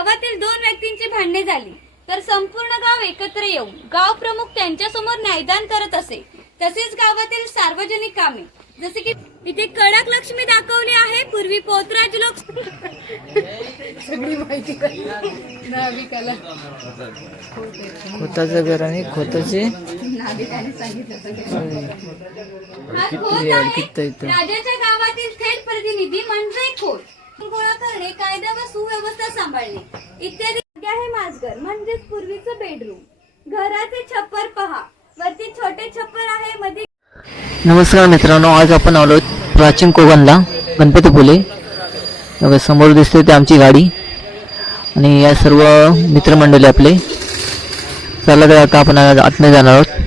गावातील दोन व्यक्तींची भांडणे झाली तर संपूर्ण गाव एकत्र येऊन गाव प्रमुख त्यांच्यासमोर न्यायदान करत असे। तसेच गावातील सार्वजनिक कामे जसे की इथे कडक लक्ष्मी दाखवली आहे, पूर्वी पोतराज लोक खोताचं घर आणि खोताचे राजाच्या गावातील थेट प्रतिनिधी म्हणजे खोत गोळा करणे, कायदा व सुव्यवस्था सांभाळणे इत्यादी आहे। माझघर म्हणजेच पूर्वीचं बेडरूम। घराचे छप्पर पहा, वरती छोटे छप्पर आहे, मध्ये। नमस्कार मित्रांनो, आज आपण आलो प्राचीन कोकणला गणपतीपुळे। समोर दिसते ते आमची गाडी आणि या सर्व मित्रमंडळी आपले। चला तर आता आपण आतमध्ये जाणार आहोत।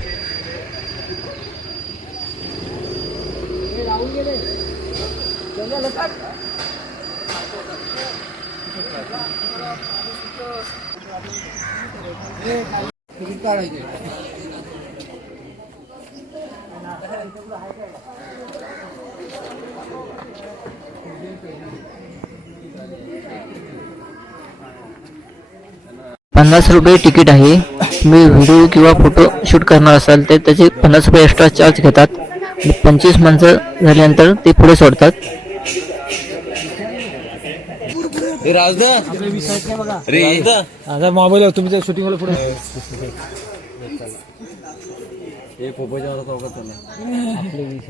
₹50 तिकीट आहे। तुम्ही व्हिडिओ किंवा फोटो शूट करणार असाल तर त्याचे ₹50 एक्स्ट्रा चार्ज घेतात आणि 25 माणसं झाल्यानंतर ते पुढे सोडतात। मोबाईल तुमच्या शूटिंग पुढे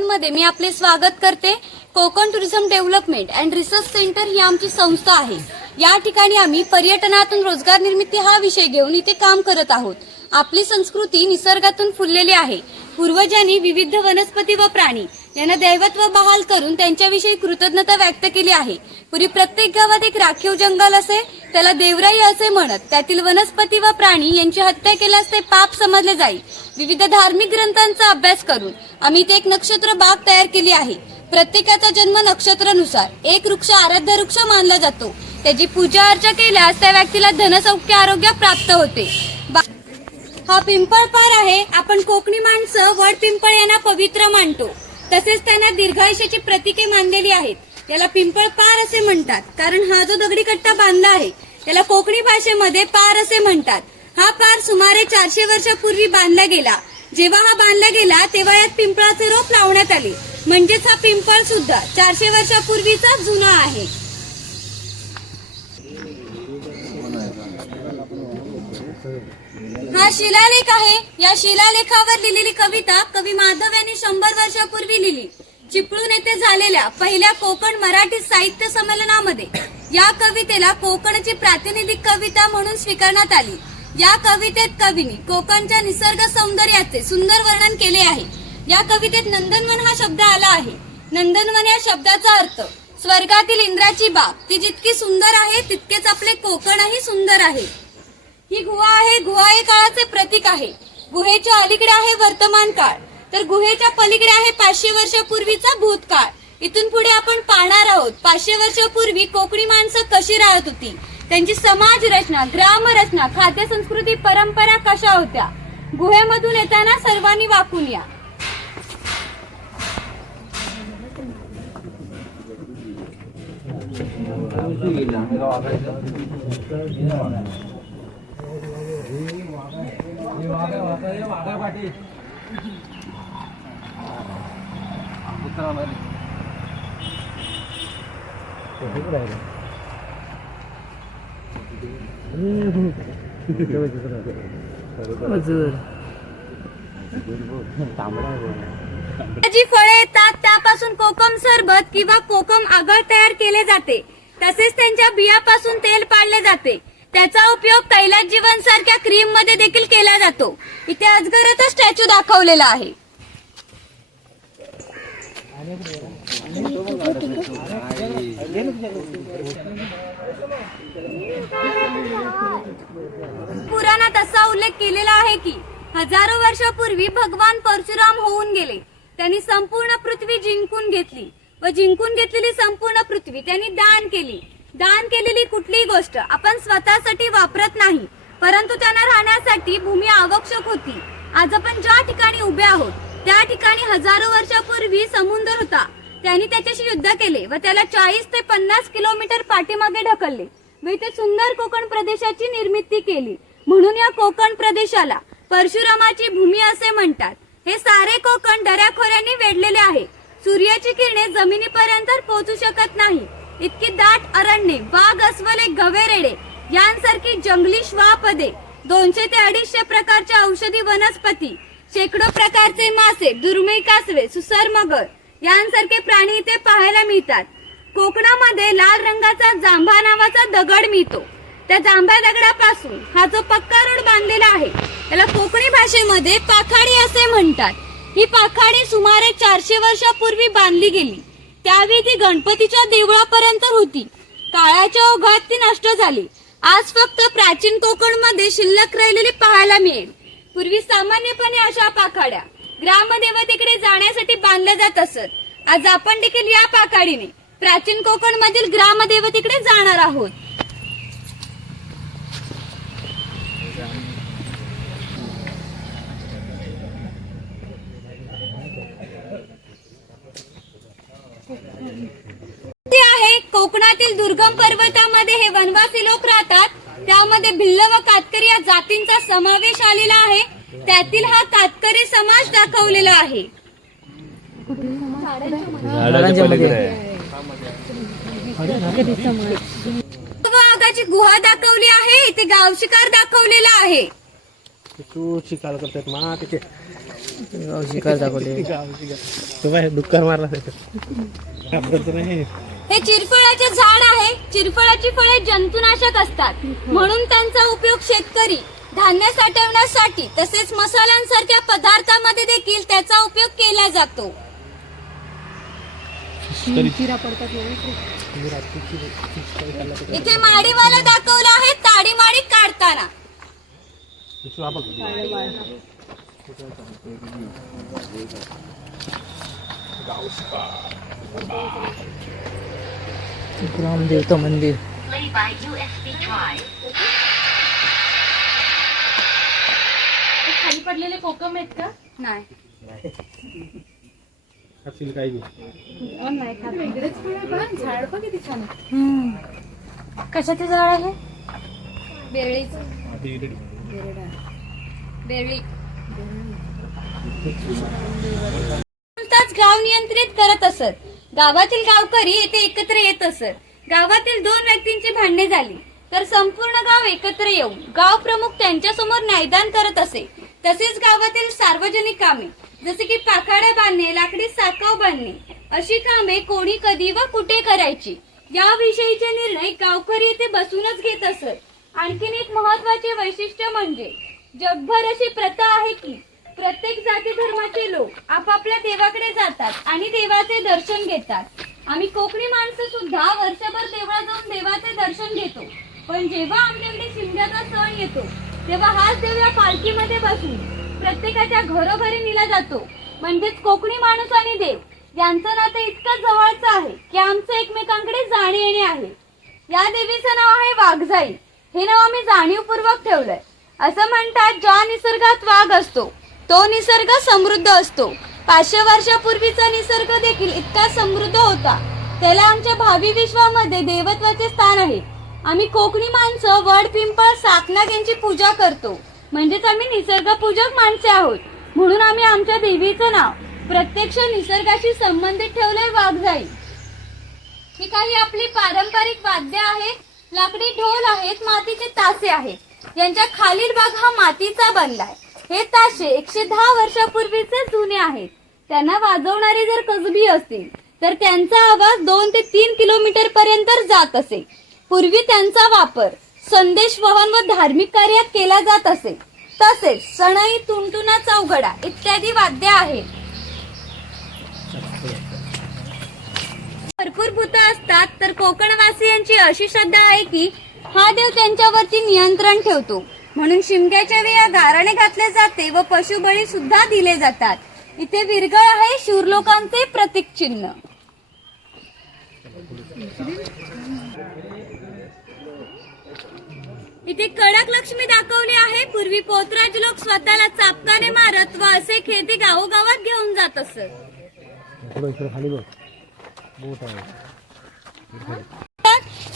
मध्ये मी आपले स्वागत करते। Konkan tourism development and research centre ही आमची संस्था आहे। या ठिकाणी आम्ही पर्यटनातून रोजगार निर्मिती हा विषय घेऊन इथे काम करत आहोत। आपली संस्कृती निसर्गातून फुललेली आहे। पूर्वजांनी विविध वनस्पती व प्राणी यांना दैवत्व बहाल करून त्यांच्याविषयी कृतज्ञता व्यक्त केली आहे। पूर्वी प्रत्येक गावात एक राखीव जंगल असे, त्याला देवराई असे म्हणत, त्यातील वनस्पती व प्राणी यांची हत्या केल्यास ते पाप समजले जाईल। विविध धार्मिक ग्रंथांचा अभ्यास करून आम्ही इथे एक नक्षत्र बाग तयार केली आहे। प्रत्येकाचा जन्म नक्षत्रानुसार एक वृक्ष आराध्य वृक्ष मानला जातो। त्याची पूजा अर्चा केल्यास त्या व्यक्तीला धनसौख्य आरोग्य प्राप्त होते। हा पिंपळ पार आहे। आपण कोकणी माणसं वड पिंपळ यांना पवित्र मानतो, तसेच त्यांना दीर्घायुष्याची प्रतीके मानलेली आहेत। याला पिंपळ पार असे म्हणतात कारण हा जो दगडी कट्टा बांधला आहे त्याला कोकणी भाषेमध्ये पार असे म्हणतात। हा पार सुमारे 400 वर्षापूर्वी बांधला गेला। जेव्हा हा बांधला गेला तेव्हा यात पिंपळाचे रोप लावण्यात आले, म्हणजेच हा पिंपळ सुद्धा 400 वर्षापूर्वीचा जुना आहे। हा शिलालेख आहे। या शिलालेखावर लिहिलेली कविता कवी माधव यांनी 100 वर्षापूर्वी लिहिली। चिपळूण येथे झालेल्या पहिल्या कोकण मराठी साहित्य संमेलनामध्ये या कवितेला कोकणची प्रातिनिधिक कविता म्हणून स्वीकारण्यात आली। या कवितेत कवीने कोकणच्या निसर्ग सौंदर्याचे सुंदर वर्णन केले आहे। या कवितेत नंदनवन हा शब्द आला आहे। नंदनवन या शब्दाचा अर्थ स्वर्गातील इंद्राची बाग, ती जितकी सुंदर आहे तितकेच आपले कोकणही सुंदर आहे। ही गुहा आहे। गुहा हे काळाचे प्रतीक आहे। गुहेच्या अलीकडे आहे वर्तमान काळ, तर गुहेच्या पलीकडे आहे 500 वर्षापूर्वीचा भूतकाळ। इथून पुढे आपण पाहणार आहोत 500 वर्षापूर्वी कोकणी माणसं कशी राहत होती, त्यांची समाज रचना, ग्राम रचना, खाद्य संस्कृती, परंपरा कशा होत्या। गुहेमधून येताना सर्वांनी वाकून या। जी फळे येतात त्यापासून कोकम सरबत किंवा कोकम आगळ तयार केले जाते। तसेच त्यांच्या बियापासून तेल पाडले जाते। त्याचा उपयोग तैलात जीवन सारख्या क्रीम मध्ये देखील केला जातो। इथे अजगराचा स्टॅच्यू दाखवलेला आहे। पुराणात असा उल्लेख केलेला आहे की हजारो वर्षापूर्वी भगवान परशुराम होऊन गेले। त्यांनी संपूर्ण पृथ्वी जिंकून घेतली व जिंकून घेतलेली संपूर्ण पृथ्वी त्यांनी दान केली। दान केलेली कुठलीही गोष्ट आपण स्वतःसाठी वापरत नाही, परंतु त्यांना राहण्यासाठी भूमी आवश्यक होती। आज आपण ज्या ठिकाणी उभे आहोत त्या ठिकाणी हजारो वर्षापूर्वी समुद्र होता। त्यांनी त्याच्याशी युद्ध केले व त्याला 40 ते 50 किलोमीटर पाठीमागे ढकलले। व इथे सुंदर कोकण प्रदेशाची निर्मिती केली. म्हणून या कोकण प्रदेशाला परशुरामाची भूमी असे म्हणतात. हे सारे कोकण दऱ्याखोऱ्यांनी वेढलेले आहे. सूर्याची किरणे जमिनीपर्यंत पोहोचू शकत नाही. इतकी दाट अरण्ये, वाघ, अस्वले, गवेरेडे यांसारखी जंगली श्वापदे, 200 ते 250 प्रकारच्या औषधी वनस्पती, शेकडो प्रकारचे मासे, दुर्मिळ कासवे, सुसर, मगर यांसारखे प्राणी इथे पाहायला मिळतात. कोकणामध्ये लाल रंगाचा जांभा नावाचा दगड मिळतो. त्या जांभ्या दगडापासून हा जो पक्का रोड बांधलेला आहे त्याला कोकणी भाषेमध्ये पाखाडी असे म्हणतात. ही पाखाडी सुमारे 400 वर्षापूर्वी बांधली गेली. त्यावेळी ती गणपतीच्या देवळापर्यंत होती. काळाच्या ओघात ती नष्ट झाली. आज फक्त प्राचीन कोकणमध्ये शिल्लक राहिलेली पाहायला मिळेल. पूर्वी सामान्यपणे अशा पाखाड्या ग्रामदेवतेकडे जाण्यासाठी बांधल्या जात असत. आज आपण देखील या पाखाडीने प्राचीन कोकण मधील ग्रामदेवतेकडे जाणार आहोत. ते आहे कोकणातील दुर्गम पर्वतामध्ये हे वनवासी लोक राहतात. त्यामध्ये भिल्ल व कातकरी या जातींचा समावेश आलेला आहे. त्यातील हा कातकरी समाज दाखवलेला आहे. वाघाची गुहा दाखवली आहे. इथे गाव शिकार दाखवलेला आहे. तू शिकार करतात मा तिथे शिकार दाखवले. डुक्कर मारला नाही. हे चिरफळाचे झाड आहे. चिरफळाची फळे जंतुनाशक असतात. म्हणून त्यांचा उपयोग शेतकरी धान्य साठवण्यासाठी तसेच मसाल्यांसारख्या पदार्थांमध्ये देखील त्याचा उपयोग केला जातो. इथे माडीवाला दाखवला आहे ताडी माडी काढताना. ग्रामदेवता मंदिर. खाली पडलेले कोकम आहेत का? नाही. काय झाड पण किती छान आहे. कशाचे झाड आहे? बेरळीचं. बेरळी. गाव नियंत्रित करत असत. गावातील गावकरी येथे एकत्र येत असत. गावातील 2 व्यक्तींची भांडणे झाली तर संपूर्ण गाव एकत्र येऊन गाव प्रमुख त्यांच्यासमोर न्यायदान करत असे. तसेच गावातील सार्वजनिक कामे जसे की पाखाड्या बांधणे, लाकडी साकाव बांधणे अशी कामे कोणी, कधी व कुठे करायची याविषयीचे निर्णय गावकरी येथे बसूनच घेत असत. आणखीन एक महत्वाचे वैशिष्ट्य म्हणजे जगभर अशी प्रथा आहे की प्रत्येक जाती धर्माचे लोक आपापल्या देवाकडे जातात आणि देवाचे दर्शन घेतात. आम्ही कोकणी माणसं सुद्धा वर्षभर देवळात जाऊन देवाचे दर्शन घेतो. पण जेव्हा आमच्याकडे शिमग्याचा सण येतो तेव्हा हाच देव या पालखीमध्ये बसून प्रत्येकाच्या घरोघरी नेला जातो. म्हणजेच कोकणी माणूस आणि देव यांचं नातं इतकं जवळचं आहे की आमचं एकमेकांकडे जाणे येणे आहे. या देवीचं नाव आहे वाघजाई. हे नाव आम्ही जाणीवपूर्वक ठेवलंय. असं म्हणतात ज्या निसर्गात वाघ असतो तो निसर्ग समृद्ध असतो. 500 वर्षापूर्वीचा निसर्ग देखील इतका समृद्ध होता. त्याला आमच्या भावी विश्वामध्ये देवत्वाचे स्थान आहे. आम्ही कोकणी माणसं वड, पिंपळ, साकनाग यांची पूजा करतो. म्हणजेच आम्ही निसर्गपूजक माणसे आहोत. म्हणून आम्ही आमच्या देवीचं नाव प्रत्यक्ष निसर्गाशी संबंधित ठेवलंय वाघजाई. ही काही आपली पारंपरिक वाद्य आहेत. लाकडी ढोल आहेत, मातीचे तासे आहेत. यांच्या खालील भाग हा मातीचा बनलाय. हे ताशे 110 वर्षापूर्वीचे जुने आहेत. त्यांना वाजवणारे जर कसबी असतील तर त्यांचा आवाज 2 ते 3 किलोमीटर पर्यंत जात असे. पूर्वी त्यांचा वापर संदेश वहन व धार्मिक कार्यात केला जात असे. तसेच सणई, तुणतुणा, चौघडा इत्यादी वाद्य आहेत. भरपूर भूत असतात तर कोकणवासियांची अशी श्रद्धा आहे की हा देव त्यांच्यावरती नियंत्रण ठेवतो. म्हणून शिमग्याच्या वेळी गाराणे घातले जाते व पशुबळी सुद्धा दिले जातात. इथे विरगळ आहे शूरलोकांचे प्रतीक चिन्ह. इथे कडक लक्ष्मी दाखवली आहे. पूर्वी पोतराज लोक स्वतःला चापकाने मारत व असे खेळते गावोगावात घेऊन जात असत.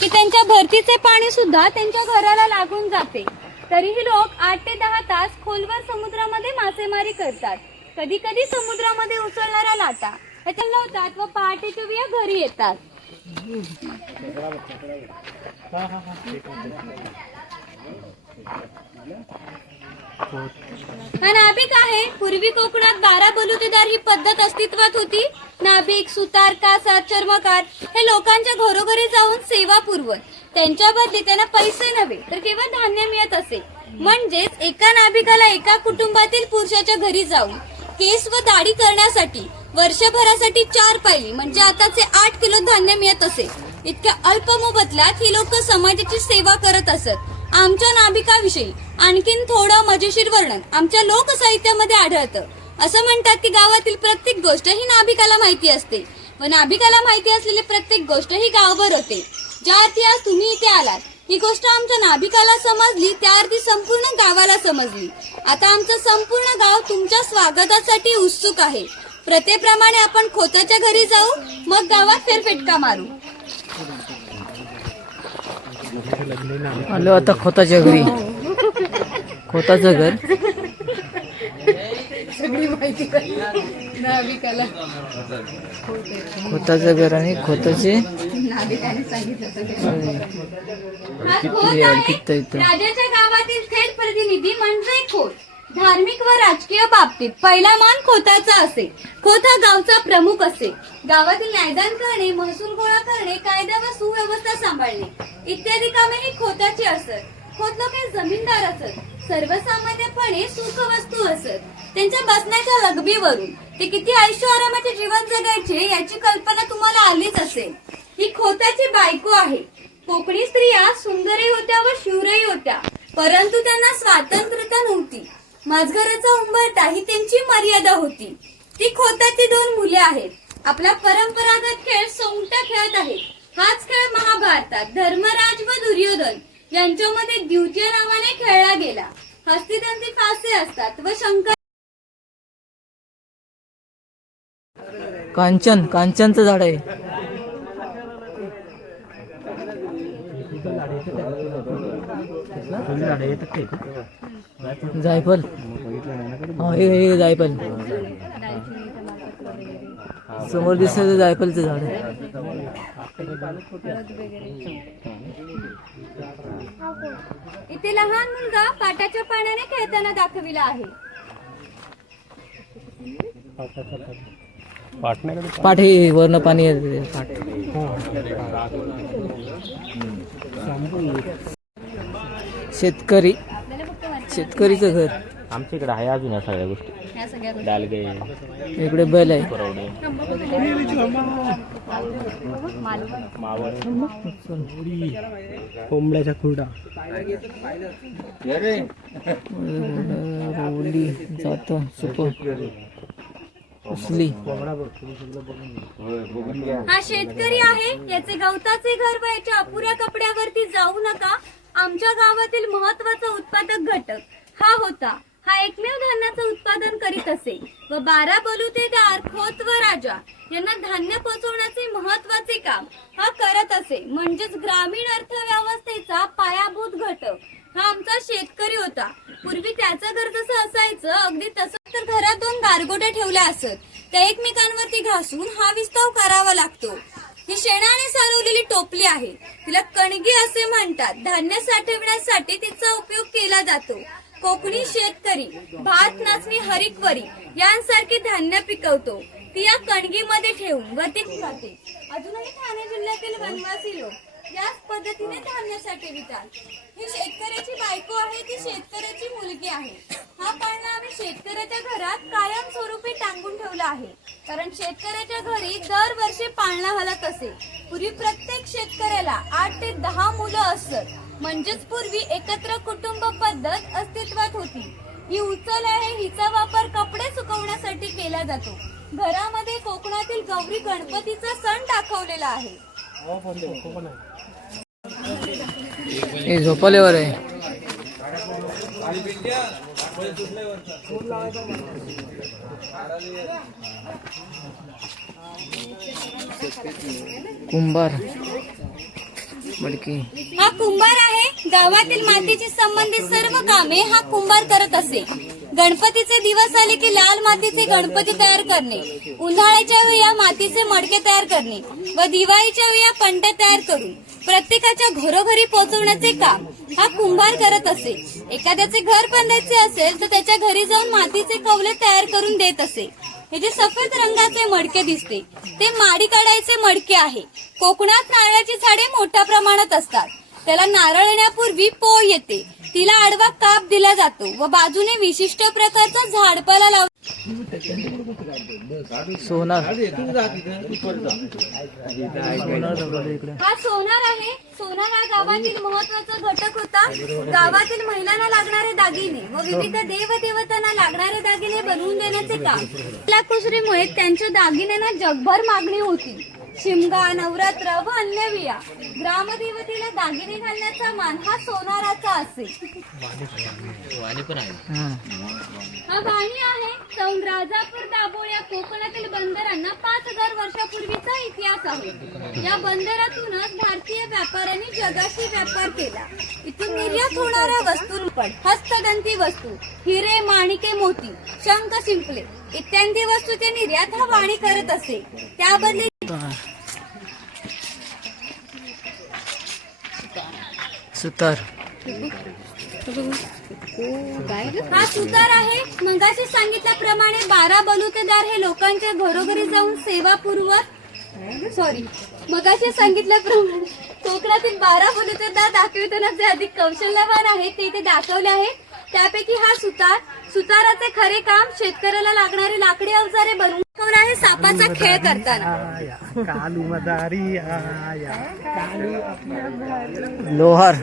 की त्यांच्या भरतीचे पाणी सुद्धा त्यांच्या घराला लागून जाते. तरीही लोक 8 ते 10 तास खोलवर समुद्रामध्ये मासेमारी करतात. कधी कधी समुद्रामध्ये उसळणाऱ्या लाटा ह्याच्या लावतात व पहाटेच्या वेळी घरी येतात. हा नाभिक आहे. पूर्वी कोकणात 12 बलुतेदार ही पद्धत अस्तित्वात होती. नाभिक, सुतार, कासार, चर्मकार हे लोकांच्या घरोघरी जाऊन सेवा पुरवत. त्यांच्या बदली त्यांना पैसे नव्हे तर केवळ धान्य मिळत असे. म्हणजेच एका नाभिकाला एका कुटुंबातील पुरुषाच्या घरी जाऊन केस व दाढी करण्यासाठी वर्षभरासाठी 4 पायली म्हणजे आताचे 8 किलो धान्य मिळत असे. इतक्या अल्प मोबदल्यात ही लोक समाजाची सेवा करत असत. आमच्या नाभिकाविषयी आणखीन थोडं मजेशीर वर्णन आमच्या लोकसाहित्यामध्ये आढळतं. असं म्हणतात की गावातील प्रत्येक गोष्ट ही नाभिकाला माहिती असते व नाभिकाला माहिती असलेली प्रत्येक गोष्ट ही गावभर होते. ज्या अर्थी आज तुम्ही इथे आलात ही गोष्ट आमच्या नाभिकाला समजली त्या अर्थी संपूर्ण गावाला समजली. आता आमचं संपूर्ण गाव तुमच्या स्वागतासाठी उत्सुक आहे. प्रथेप्रमाणे आपण खोताच्या घरी जाऊ, मग गावात फेरफेटका मारू. आलो आता खोताच्या घरी. खोताचं घर खोताचं घर आणि खोताचे हा खोत आहे राजाच्या गावातील थेट प्रतिनिधी म्हणजे खोत. धार्मिक व राजकीय बाबतीत पहिला मान खोताचा असे. खोत हा गावचा प्रमुख असे. गावातील न्यायदान करणे, महसूल गोळा करणे, कायदा व सुव्यवस्था सांभाळणे इत्यादी कामे ही खोताची असत. खोत लोक हे जमीनदार असत. सर्वसामान्यपणे सुखवस्तू असत. त्यांच्या बसण्याच्या लगबीवरून ते किती ऐशो आरामाचे जीवन जगायचे याची कल्पना तुम्हाला आलीच असेल. ही खोताची बायको आहे. कोकणी स्त्रिया सुंदरही होत्या व शूरही होत्या, परंतु त्यांना स्वातंत्र्यता नव्हती. माझघराचा उंबरठा ही त्यांची मर्यादा होती. ती खोताची 2 मुले आहेत. आपला परंपरागत खेळ सोंगट्या खेळत आहेत. हाच खेळ महाभारतात धर्मराज व दुर्योधन यांच्यामध्ये द्वितीय नावाने खेळला गेला. हस्तिदंती फासे असतात व शंकर कांचनचं झाड आहे. जायफल. हा हे जायफल समोर दिसतं जायफलचं झाड आहे. इथे लहान मुलगा पाटाच्या पाण्याने खेळताना दाखविला आहे. पाठ हे वर्ण पाणी येते. पाठ शेतकरीचं घर. आमच्या इकडे आहे अजून या सगळ्या गोष्टी. डालगे इकडे बैल आहे. कोंबड्याच्या खुर्डा. रोली जात सुप उसली. हा शेतकरी आहे. याचे गवताचे घर व याच्या अपुऱ्या कपड्यावरती जाऊ नका. आमच्या गावातील महत्वाचा उत्पादक घटक हा होता. हा एकमेव धान्याचं उत्पादन करीत असे व 12 बलुतेदार, खोत व राजा यांना धान्य पोचवण्याचे महत्वाचे काम हा करत असे. म्हणजेच ग्रामीण अर्थव्यवस्थेचा पायाभूत घटक हा आमचा शेतकरी होता. पूर्वी त्याचं घर जसं असायचं अगदी तसं तर घरात 2 गारगोट्या ठेवल्या असत. त्या एकमेकांवरती घासून हा विस्तव करावा लागतो. ही शेणाने सारवलेली टोपली आहे. तिला कणगी असे म्हणतात. धान्य साठवण्यासाठी तिचा उपयोग केला जातो. कोकणी शेतकरी भात, नाचणी, हरिकवरी यांसारखी धान्य पिकवतो. ती या कणगीमध्ये ठेवून व ती खाते. अजूनही ठाणे जिल्ह्यातील वनवासी लोक याच पद्धतीने धान्य साठवितात. ही शेतकऱ्याची बायको आहे. ती शेतकऱ्याची मुलगी आहे. हा पाळणा आम्ही शेतकऱ्याच्या घरात कायम स्वरूपी टांगून ठेवला आहे. कारण शेतकऱ्याच्या घरी दरवर्षी पाळणा हलत असे. पूर्वी प्रत्येक शेतकऱ्याला 8 ते 10 मुलं असत. म्हणजेच पूर्वी एकत्र कुटुंब पद्धत अस्तित्वात होती. ही उचल आहे. हिचा वापर कपडे सुकवण्यासाठी केला जातो. घरामध्ये कोकणातील गौरी गणपतीचा सण दाखवलेला आहे. हे झोपल्यावर आहे. कुंभार मडकी हा कुंभार आहे. गावातील मातीशी संबंधित सर्व कामे हा कुंभार करत असे. गणपतीचे दिवस आले की लाल मातीचे गणपती तयार करणे, उन्हाळ्याच्या वेळी या मातीचे मडके तयार करणे व दिवाळीच्या वेळी या पंट्या तयार करून प्रत्येकाच्या घरोघरी पोहोचवण्याचे काम हा कुंभार करत असे. एखाद्याचे घर बांधायचे असेल तर त्याच्या घरी जाऊन मातीचे कौले तयार करून देत असे. हे जे सफेद रंगाचे मडके दिसते ते माडी काढायचे मडके आहे. कोकणात नारळाची झाडे मोठ्या प्रमाणात असतात. त्याला नारळ येण्यापूर्वी पोळ येते, तिला आडवा काप दिला जातो व बाजूने विशिष्ट प्रकारचा झाडपाला लावतो. सोनार हा सोनार आहे. सोनार हा गावातील महत्वाचा घटक होता. गावातील महिलांना लागणारे दागिने व विविध देवदेवतांना लागणारे दागिने बनवून देण्याचे काम. कुसरीमुळे त्यांच्या दागिन्यांना जगभर मागणी होती. शिमगा, नवरात्र व अन्य विया ग्रामदेवतेला दागिने घालण्याचा मान हा सोनाराचा असे. हा वाणी आहे. राजापूर दाभोळ या कोकणातील बंदरांना 5000 वर्षापूर्वीचा इतिहास आहे. या बंदरातूनच भारतीय व्यापाऱ्यांनी जगाशी व्यापार केला. इथून निर्यात होणाऱ्या वस्तू हस्तगंती वस्तू, हिरे, माणिके, मोती, शंख, शिंपले इत्यादी वस्तूचे निर्यात हा वाणी करत असे. त्याबद्दल सुतार हा सुतार आहे. मगाशी सांगितल्याप्रमाणे 12 बलुतेदार हे लोकांच्या घरोघरी जाऊन सेवा मगाशी सांगितल्याप्रमाणे कोकणातील 12 बलुतेदार दाखविताना जे अधिक कौशल्यवान आहेत ते इथे दाखवले आहेत. त्यापैकी हा सुतार. सुताराचे खरे काम शेतकऱ्याला लागणारे लाकडी अवजारे बनवून दाखवले आहे. सापाचा खेळ करताना कालू मदारी आया, लोहार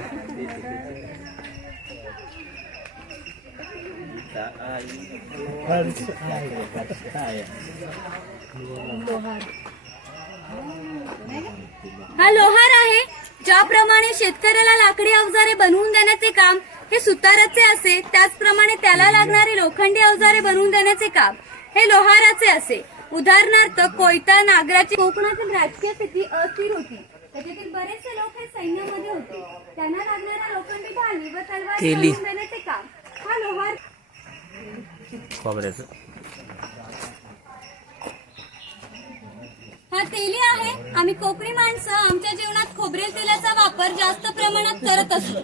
हा लोहार आहे. ज्याप्रमाणे शेतकऱ्याला लाकडी अवजारे बनवून देण्याचे काम हे सुताराचे असे, त्याचप्रमाणे त्याला लागणारे लोखंडी अवजारे बनवून देण्याचे काम हे लोहाराचे असे. उदाहरणार्थ कोयता, नागराची. कोकणातील राजकीय स्थिती अस्थिर होती. त्याच्यातील बरेचसे लोक हे सैन्यामध्ये होते. त्यांना लागणाऱ्या लोखंडी ढाली व तलवार बनवून देण्याचे काम हा लोहार. खोबऱ्याचं हा तेली आहे. आम्ही कोकणी माणसं आमच्या जीवनात खोबरेल तेलाचा वापर जास्त प्रमाणात करत असतो.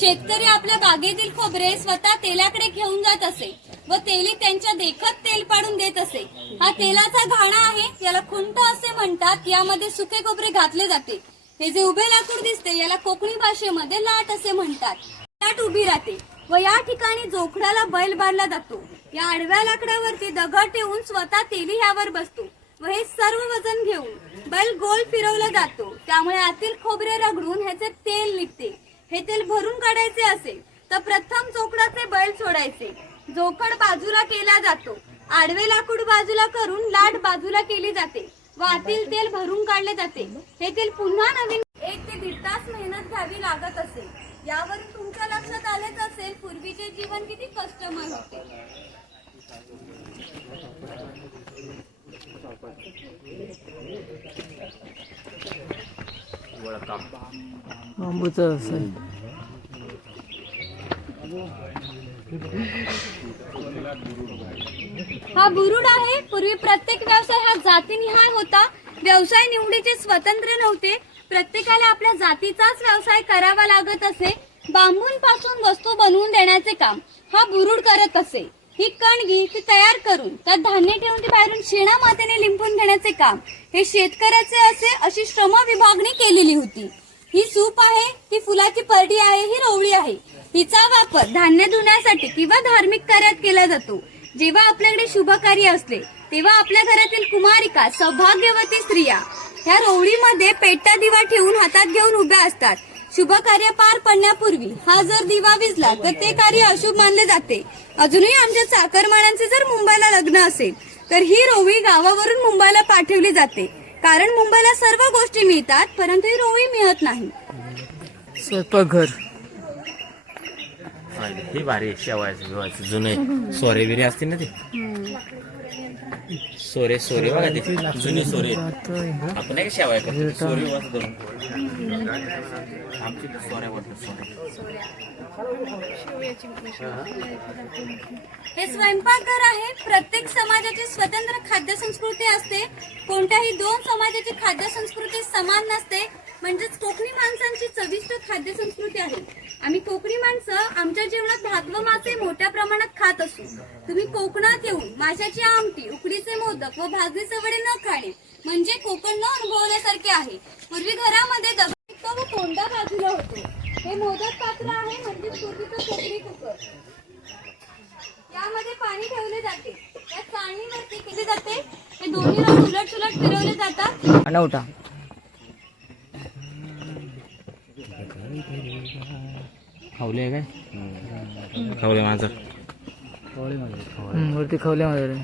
शेतकरी आपल्या बागेतील खोबरे स्वतः तेलाकडे घेऊन जात असे व तेली त्यांच्या देखत तेल पाडून देत असे. हा तेलाचा घाणा आहे. याला खुंट असे म्हणतात. यामध्ये सुके खोबरे घातले जाते. हे जे उभे लाकूड दिसते याला कोकणी भाषेमध्ये लाट असे म्हणतात. लाट उभी राहते व या ठिकाणी जोखडाला बैल बांधला जातो. या आडव्या लाकडावरती दगड ठेवून स्वतः तेली ह्यावर बसतो व हे सर्व वजन घेऊन बैल गोल फिरवला जातो. त्यामुळे आतील खोबरे रगडून ह्याचे तेल निघते. हे तेल भरून काढायचे असेल तर प्रथम जोखडाचे बैल सोडायचे. जोखड बाजूला केला जातो. आडवे लाकूड बाजूला करून लाट बाजूला केली जाते व आतील तेल भरून काढले जाते. हे तेल पुन्हा नवीन 1 ते 1.5 तास मेहनत घ्यावी लागत असेल. यावरून तुमच्या लक्षात आलेच असेल पूर्वीचे जीवन किती कष्टमय होते. बांबूचं असं हा बुरुड आहे. पूर्वी प्रत्येक व्यवसाय हा जातीनिहाय होता. व्यवसाय निवडीचे स्वतंत्र नव्हते. प्रत्येकाला आपल्या जातीचाच व्यवसाय करावा लागत असे. बांबूंपासून वस्तू बनवून देण्याचे काम हा बुरुड करत असे. ही कणगी ती तयार करून त्यात धान्य ठेवून ती बाहेरून शेणा मातेने लिंपून घेण्याचे काम हे शेतकऱ्याचे असे. अशी श्रम विभागणी केलेली होती. ही सूप आहे, ती फुलाची परडी आहे, ही रोवळी आहे. हिचा वापर धान्य धुण्यासाठी किंवा धार्मिक कार्यात केला जातो. जेव्हा आपल्याकडे शुभ कार्य असले तेव्हा आपल्या घरातील कुमारिका, सौभाग्यवती स्त्रिया ह्या रोवळीमध्ये पेटता दिवा ठेवून हातात घेऊन उभ्या असतात. शुभ कार्य पार पडण्यापूर्वी हा जर दिवा विझला तर ते कार्य अशुभ मानले जाते. अजूनही आमच्या चाकरमान्यांचे जर मुंबईला लग्न असेल तर ही रोवळी गावावरून मुंबईला पाठवली जाते. कारण मुंबईला सर्व गोष्टी मिळतात परंतु ही रोवळी मिळत नाही. स्वयंपाकघर हे भारी शेवायचं जुने सोरे बिरे असते ना ते. सोरे सोरे बघा ते जुने सोरे आपण नाही का शेवाय करतो सोरे वाच धरून आमची तर सोऱ्या वाटतात सोऱ्या हे स्वयंपाकघर आहे. प्रत्येक समाजाची स्वतंत्र खाद्य संस्कृती असते. कोणत्याही दोन समाजाची खाद्य संस्कृती समान नसते. म्हणजेच कोकणी माणसांची चविष्ट खाद्य संस्कृती आहे. आम्ही कोकणी माणसं आमच्या जेवणात भात व मासे मोठ्या प्रमाणात खात असू. तुम्ही कोकणात येऊन माशाची आमटी, उकडीचे मोदक व भाजणीचे वडे न खाणे म्हणजे कोकण न अनुभवल्यासारखे आहे. पूर्वी घरामध्ये दगड व कोंडा बाजूला होतो. हे मोदक पात्र आहे म्हणजे पूर्वीचं कोकणी कुकर. यामध्ये पाणी ठेवले जाते. या चाळणीवरती केले जाते. हे दोन्ही राऊंड उलट सुलट फिरवले जातात. अनवटा खावले काय खावले माझं वरती खवल्यामध्ये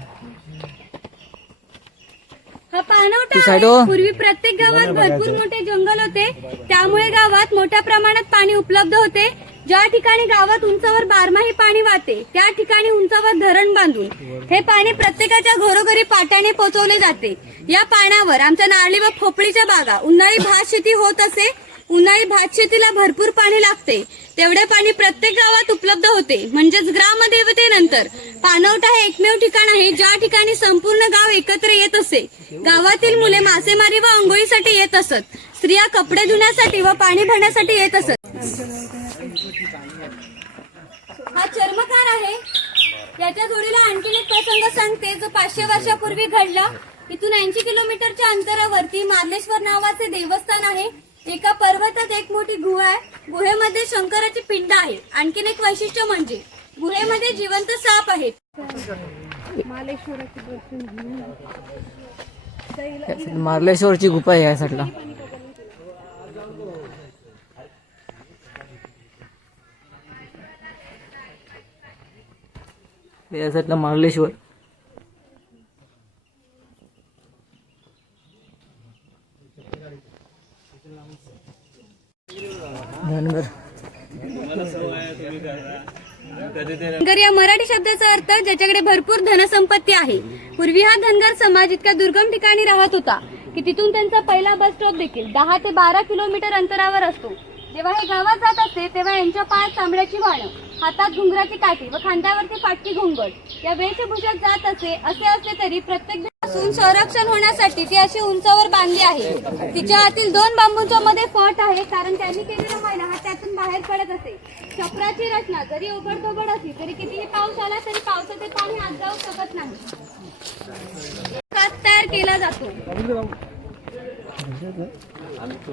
हा पाणवठा ती साईड आहे. हो. पूर्वी प्रत्येक गावात भरपूर मोठे जंगल होते. त्यामुळे गावात मोठ्या प्रमाणात पाणी उपलब्ध होते. ज्या ठिकाणी गावात उंचावर बारमाही पाणी वाहते त्या ठिकाणी उंचावर धरण बांधून हे पाणी प्रत्येकाच्या घरोघरी पाट्याने पोहोचवले जाते. या पाण्यावर आमच्या नारळी व खोपळीच्या बागा उन्हाळी भात शेती होत असे. उन्हाळी भात शेतीला भरपूर पाणी लागते. तेवढे पाणी प्रत्येक गावात उपलब्ध होते. म्हणजेच ग्रामदेवतेनंतर पाणवठा हे एकमेव ठिकाण आहे ज्या ठिकाणी संपूर्ण गाव एकत्र येत असे. गावातील मुले मासेमारी व आंघोळीसाठी येत असत. स्त्रिया कपडे धुण्यासाठी व पाणी भरण्यासाठी येत असत. हा चर्मकार आहे. याच्या जोडीला आणखीन एक प्रसंग सांगते जो 500 वर्षापूर्वी घडला. इथून 80 किलोमीटरच्या अंतरावरती मार्लेश्वर नावाचे देवस्थान आहे. एका पर्वतात एक मोठी गुहा आहे. गुहेमध्ये शंकराची पिंड आहे. आणखीन एक वैशिष्ट्य म्हणजे गुहेमध्ये जिवंत साप आहेत. मार्लेश्वरची गुफा आहे या साईडला. या साईडला मार्लेश्वर. धनगर धनगर या मराठी शब्दाचा अर्थ ज्याच्याकडे भरपूर धनसंपत्ती आहे. पूर्वी हा धनगर समाज इतक्या दुर्गम ठिकाणी राहत होता की तिथून त्यांचा पहिला बस स्टॉप देखील 10 ते 12 किलोमीटर अंतरावर असतो. जेव्हा हे गावात जात असते तेव्हा यांच्या पायात तांबड्याची वाणं, हातात घुंगराची काठी व खांद्यावरती फाटकी घुंगट या वेशभूषेत जात असे असले तरी प्रत्येक पासून संरक्षण होण्यासाठी ती अशी उंचावर बांधली आहे. तिच्या हातील 2 बांबूंच्या मध्ये फट आहे कारण त्यांनी केलेला मैला हा त्यातून बाहेर पडत असे. छपराची रचना जरी ओबडधोबड असली तरी कितीही पाऊस आला तरी पावसाचे पाणी आत जाऊ शकत नाही. काच तयार केला जातो.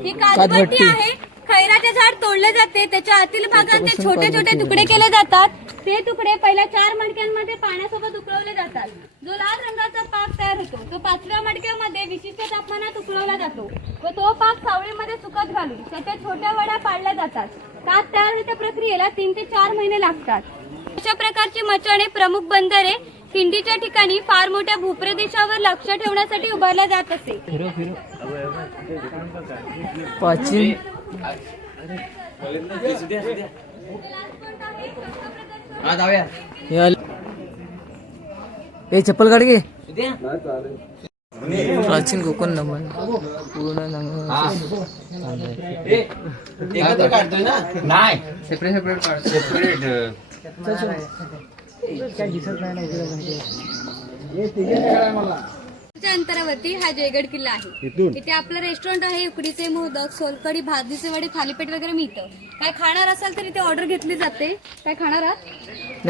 ही काचभट्टी आहे. खैराचे झाड तोडले जाते. त्याच्या आतील भागांचे छोटे छोटे तुकडे केले जातात. ते तुकडे पहिल्या 4 मडक्यांमध्ये पाण्यासोबत उकळवले जातात. जो लाल रंगाचा पाक तयार होतो तो 5व्या मडक्यामध्ये विशिष्ट तापमानात उकळवला जातो व तो पाक सावळीमध्ये सुकत घालून त्याच्या छोट्या वड्या पाडल्या जातात. काच तयार होण्याच्या प्रक्रियेला 3 ते 4 महिने लागतात. अशा प्रकारची मचाणे प्रमुख बंदरे खिंडीच्या ठिकाणी फार मोठ्या भूप्रदेशावर लक्ष ठेवण्यासाठी उभारल्या जात असे. प्राचीन हे चप्पल काढ घे. प्राचीन कोकण नमन पूर्ण सेपरेट अंतरावरती हा जयगड किल्ला आहे. इथे आपलं रेस्टॉरंट आहे. उकडीचे मोदक, सोलकढी, भाजणीचे वडे, थालीपीठ वगैरे मिळतं. काय खाणार असाल तर इथे ऑर्डर घेतली जाते. काय खाणार आहात?